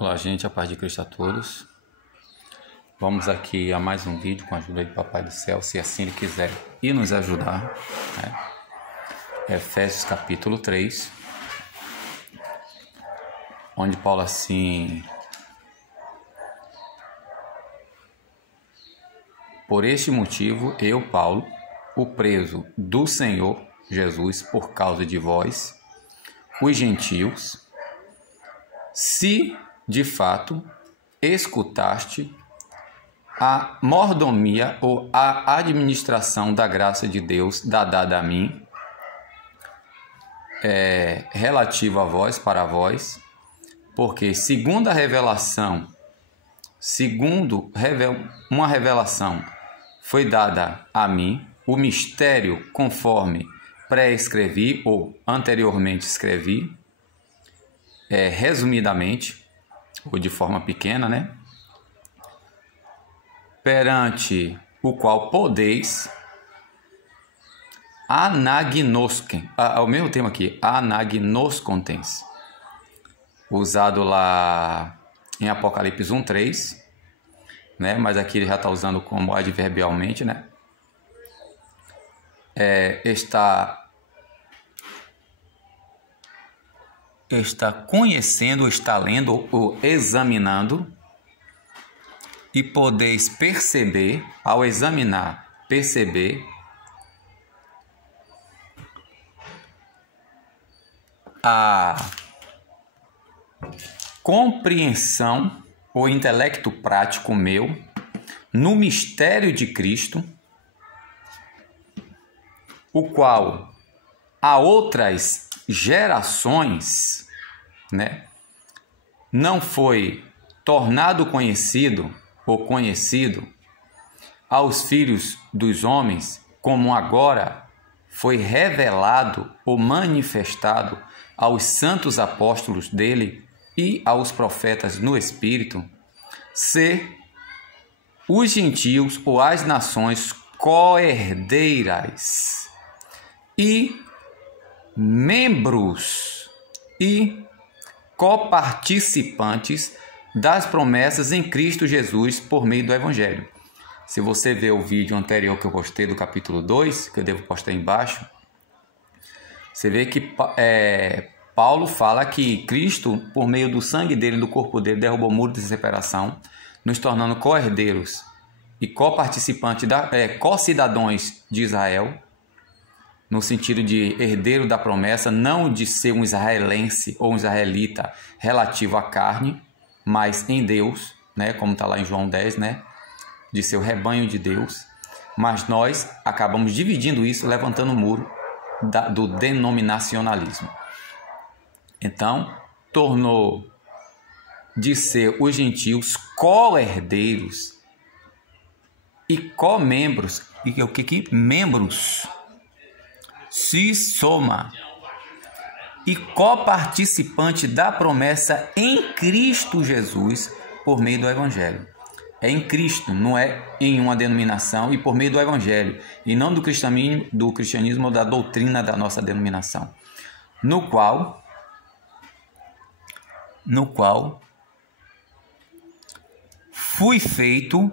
Olá, gente, a paz de Cristo a todos. Vamos aqui a mais um vídeo com a ajuda de Papai do Céu, se assim Ele quiser e nos ajudar, né? Efésios capítulo 3, onde Paulo assim: por este motivo, eu, Paulo, o preso do Senhor Jesus, por causa de vós, os gentios, se de fato escutaste a mordomia ou a administração da graça de Deus dada a mim, relativa a vós, para vós, porque segundo uma revelação foi dada a mim, o mistério conforme pré-escrevi ou anteriormente escrevi, resumidamente, ou de forma pequena, né? Perante o qual podeis anagnosken, o mesmo termo aqui, anagnoskontens, usado lá em Apocalipse 1:3, né? Mas aqui ele já está usando como adverbialmente, né? Está conhecendo, está lendo ou examinando, e podeis perceber, ao examinar, perceber a compreensão, o intelecto prático meu, no mistério de Cristo, o qual a outras gerações, né, não foi tornado conhecido ou conhecido aos filhos dos homens, como agora foi revelado ou manifestado aos santos apóstolos dele e aos profetas no Espírito, ser os gentios ou as nações co-herdeiras e membros e coparticipantes das promessas em Cristo Jesus por meio do Evangelho. Se você ver o vídeo anterior que eu postei do capítulo 2, que eu devo postar embaixo, você vê que Paulo fala que Cristo, por meio do sangue dele e do corpo dele, derrubou o muro de separação, nos tornando co-herdeiros e coparticipantes, co-cidadãos de Israel, no sentido de herdeiro da promessa, não de ser um israelense ou um israelita relativo à carne, mas em Deus, né, como está lá em João 10, né, de ser o rebanho de Deus. Mas nós acabamos dividindo isso, levantando o muro do denominacionalismo. Então, tornou de ser os gentios co-herdeiros e co-membros. E o que membros? Se soma e coparticipante da promessa em Cristo Jesus por meio do Evangelho. É em Cristo, não é em uma denominação, e por meio do Evangelho, e não do cristianismo ou da doutrina da nossa denominação, no qual fui feito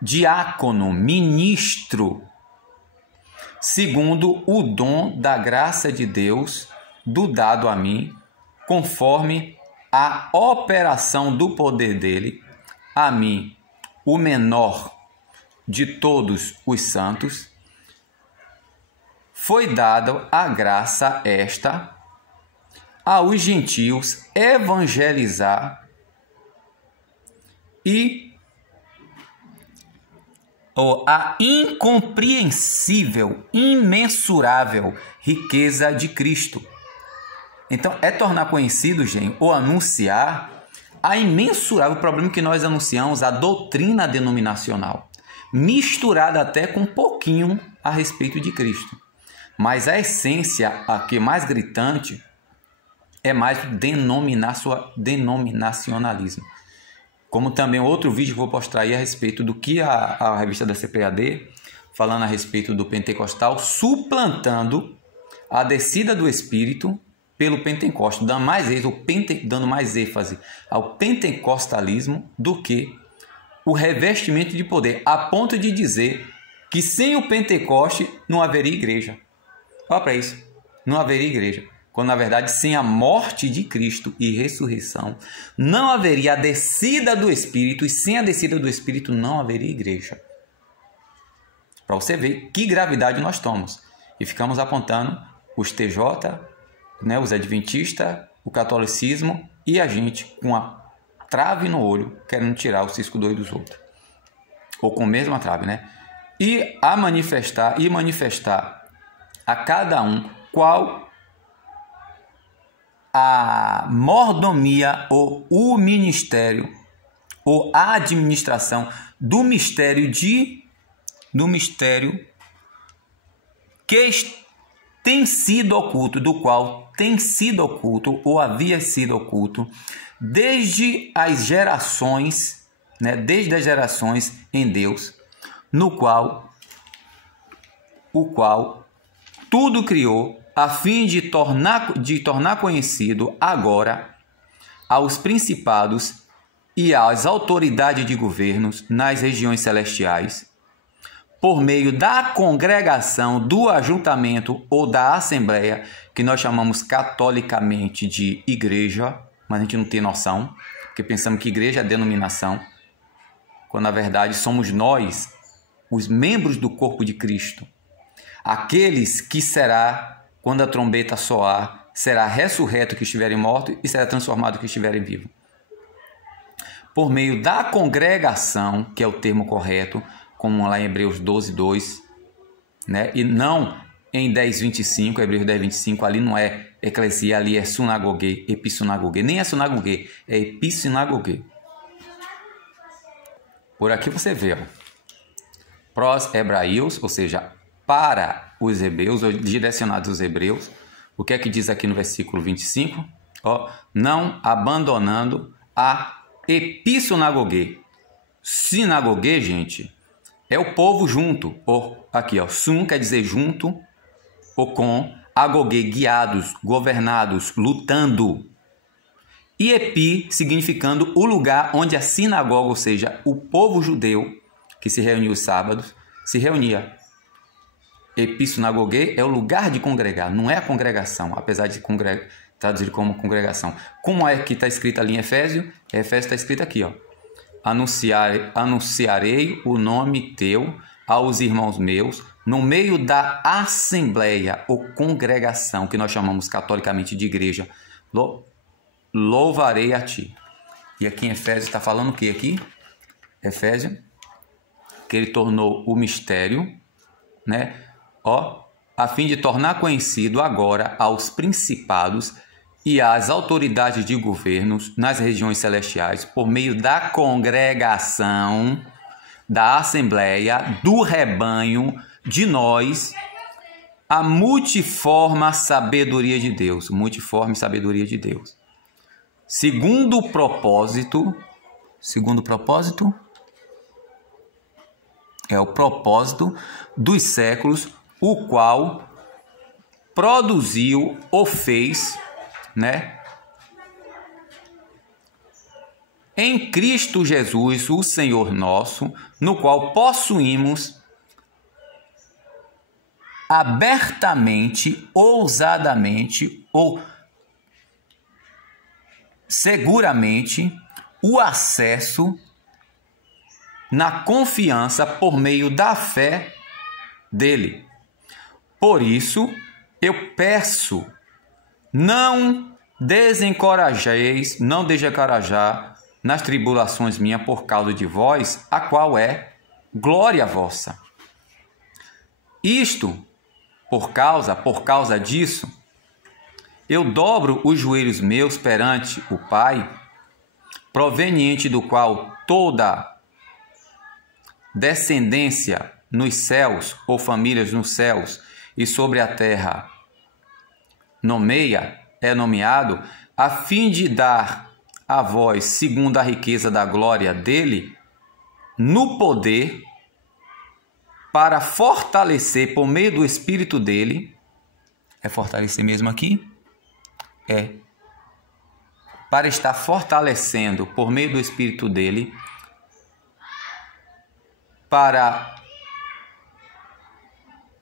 diácono, ministro, segundo o dom da graça de Deus, do dado a mim, conforme a operação do poder dele, a mim, o menor de todos os santos, foi dada a graça esta aos gentios evangelizar e a incompreensível, imensurável riqueza de Cristo. Então, é tornar conhecido, gente, ou anunciar a imensurável problema que nós anunciamos, a doutrina denominacional, misturada até com um pouquinho a respeito de Cristo. Mas a essência aqui mais gritante é mais denominacionalismo. Como também outro vídeo que eu vou postar aí a respeito do que a revista da CPAD, falando a respeito do pentecostal, suplantando a descida do Espírito pelo Pentecostes, dando mais ênfase ao pentecostalismo do que o revestimento de poder, a ponto de dizer que sem o Pentecoste não haveria igreja. Olha para isso, não haveria igreja. Quando na verdade sem a morte de Cristo e ressurreição não haveria a descida do Espírito, e sem a descida do Espírito não haveria igreja. Para você ver que gravidade nós tomamos. E ficamos apontando os TJ, né, os adventistas, o catolicismo e a gente com a trave no olho, querendo tirar o cisco do olho dos outros. Ou com a mesma trave, né? E manifestar a cada um qual a mordomia ou o ministério ou a administração do mistério que tem sido oculto, do qual tem sido oculto ou havia sido oculto desde as gerações, né, desde as gerações em Deus, no qual tudo criou a fim de tornar conhecido agora aos principados e às autoridades de governos nas regiões celestiais, por meio da congregação, do ajuntamento ou da assembleia, que nós chamamos catolicamente de igreja, mas a gente não tem noção, porque pensamos que igreja é denominação, quando na verdade somos nós, os membros do corpo de Cristo, aqueles que será, quando a trombeta soar, será ressurreto que estiverem mortos e será transformado que estiverem vivos. Por meio da congregação, que é o termo correto, como lá em Hebreus 12:2, né? E não em 10:25, Hebreus 10:25, ali não é eclesia, ali é sunagogue, episunagogue, nem é sunagogue, é episunagogue. Por aqui você vê, ó, pros hebraíos, ou seja, para os hebreus, ou direcionados aos hebreus, o que é que diz aqui no versículo 25? Ó, não abandonando a episunagogue. Sinagogue, gente, é o povo junto, ou aqui, ó, sun quer dizer junto, ou com, agogue, guiados, governados, lutando. E epi, significando o lugar onde a sinagoga, ou seja, o povo judeu, que se reunia os sábados, se reunia. Episunagogue é o lugar de congregar, não é a congregação, apesar de traduzir como congregação. Como é que está escrito ali em Efésios? Efésios está escrito aqui, ó. Anunciarei o nome teu aos irmãos meus no meio da assembleia ou congregação, que nós chamamos catolicamente de igreja. Louvarei a ti. E aqui em Efésios está falando o que aqui? Efésios, que ele tornou o mistério, né? Ó, a fim de tornar conhecido agora aos principados e às autoridades de governos nas regiões celestiais, por meio da congregação, da assembleia, do rebanho, de nós, a multiforme sabedoria de Deus. Multiforme sabedoria de Deus. Segundo o propósito, é o propósito dos séculos, o qual produziu ou fez, né, em Cristo Jesus, o Senhor nosso, no qual possuímos abertamente, ousadamente ou seguramente o acesso na confiança por meio da fé dele. Por isso, eu peço, não desencorajeis, não desencorajar nas tribulações minhas por causa de vós, a qual é glória vossa. Isto, por causa disso, eu dobro os joelhos meus perante o Pai, proveniente do qual toda descendência nos céus ou famílias nos céus e sobre a terra é nomeado, a fim de dar a vós, segundo a riqueza da glória dele, no poder, para fortalecer por meio do Espírito dele, é fortalecer mesmo aqui, é para estar fortalecendo por meio do Espírito dele para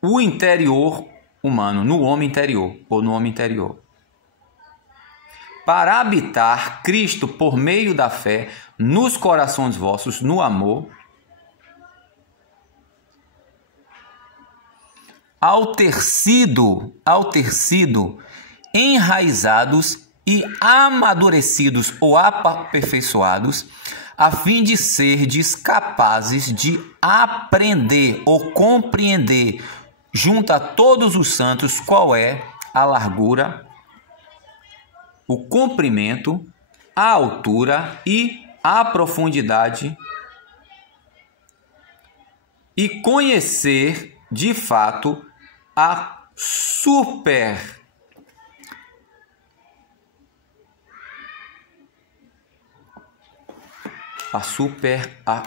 o interior humano, no homem interior ou no homem interior. Para habitar Cristo por meio da fé nos corações vossos, no amor, ao ter sido enraizados e amadurecidos ou aperfeiçoados, a fim de serdes capazes de aprender ou compreender junto a todos os santos qual é a largura, o comprimento, a altura e a profundidade, e conhecer de fato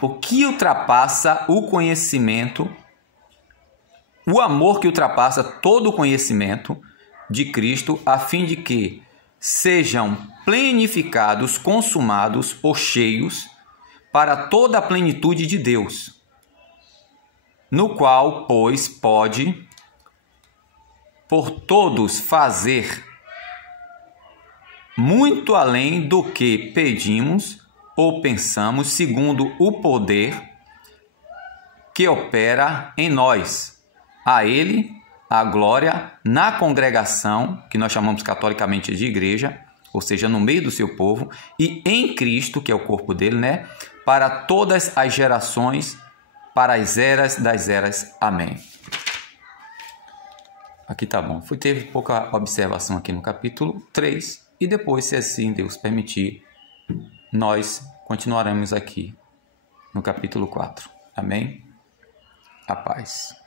o que ultrapassa o conhecimento, o amor que ultrapassa todo o conhecimento de Cristo, a fim de que sejam plenificados, consumados ou cheios para toda a plenitude de Deus, no qual, pois, pode por todos fazer muito além do que pedimos ou pensamos, segundo o poder que opera em nós. A Ele a glória na congregação, que nós chamamos catolicamente de igreja, ou seja, no meio do seu povo, e em Cristo, que é o corpo dele, né? Para todas as gerações, para as eras das eras. Amém. Aqui tá bom. Teve pouca observação aqui no capítulo 3, e depois, se assim Deus permitir, nós continuaremos aqui no capítulo 4. Amém? A paz.